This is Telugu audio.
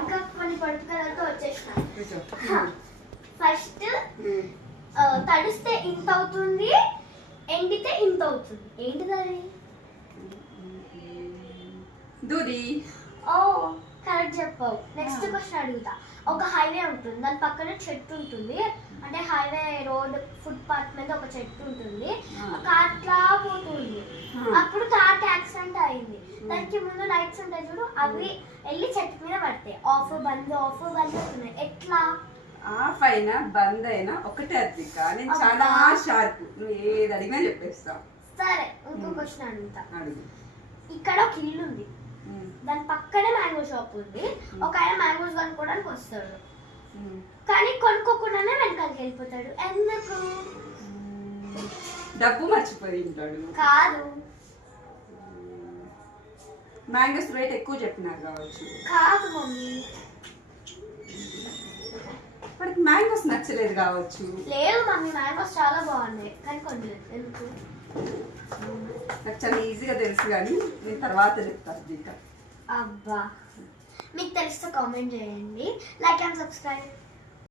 ఇంకా కొన్ని పట్టుకలతో వచ్చేసిన. ఫస్ట్ తడిస్తే ఇంత అవుతుంది, ఎండితే ఇంత అవుతుంది. ఏంటిది అది? దూది. ఓ కరెక్ట్ చెప్పావు. నెక్స్ట్ క్వశ్చన్ అడుగుతా. ఒక హైవే ఉంటుంది, దాని పక్కన చెట్టు ఉంటుంది, అంటే హైవే రోడ్ ఫుట్ పాత్ మీద ఒక చెట్టు ఉంటుంది, కార్ ఇట్లా పోతుంది. అప్పుడు కార్ యాక్సిడెంట్ అయింది. దానికి ముందు లైట్స్ ఉంటాయి చూడు, అవి వెళ్ళి చెట్టు మీద పడతాయి. ఆఫ్ బంద్ అవుతున్నాయి. ఎట్లా? ఆఫ్ అయినా బంద్ అయినా ఒకటే అద్విక. నేను చాలా షార్ప్, నువ్వు ఏది అడిగినా చెప్పేస్తా. సరే ఇంకో క్వశ్చన్ అడుగుతా. అడుగు. ఇక్కడ ఒక ఇల్లు ఉంది, దాని పక్కనే మ్యాంగో షాప్ ఉంది. ఒక ఆయన మ్యాంగోస్ కొనుక్కోవడానికి వస్తాడు, కానీ కొనుక్కోకుండానే వెనకాలకి వెళ్ళిపోతాడు. ఎందుకు? డబ్బు మర్చిపోయి ఉంటాడు. కాదు. మ్యాంగోస్ రేట్ ఎక్కువ చెప్పినారు కావచ్చు. కాదు మమ్మీ, వాడికి మ్యాంగోస్ నచ్చలేదు కావచ్చు. లేదు మమ్మీ, మ్యాంగోస్ చాలా బాగున్నాయి కానీ కొనలేదు. ఎందుకు? నాకు చాలా ఈజీగా తెలుసు కానీ నేను తర్వాత చెప్తాను దీకా. అబ్బా, మీకు తెలిస్తే కామెంట్ చేయండి. Like and subscribe.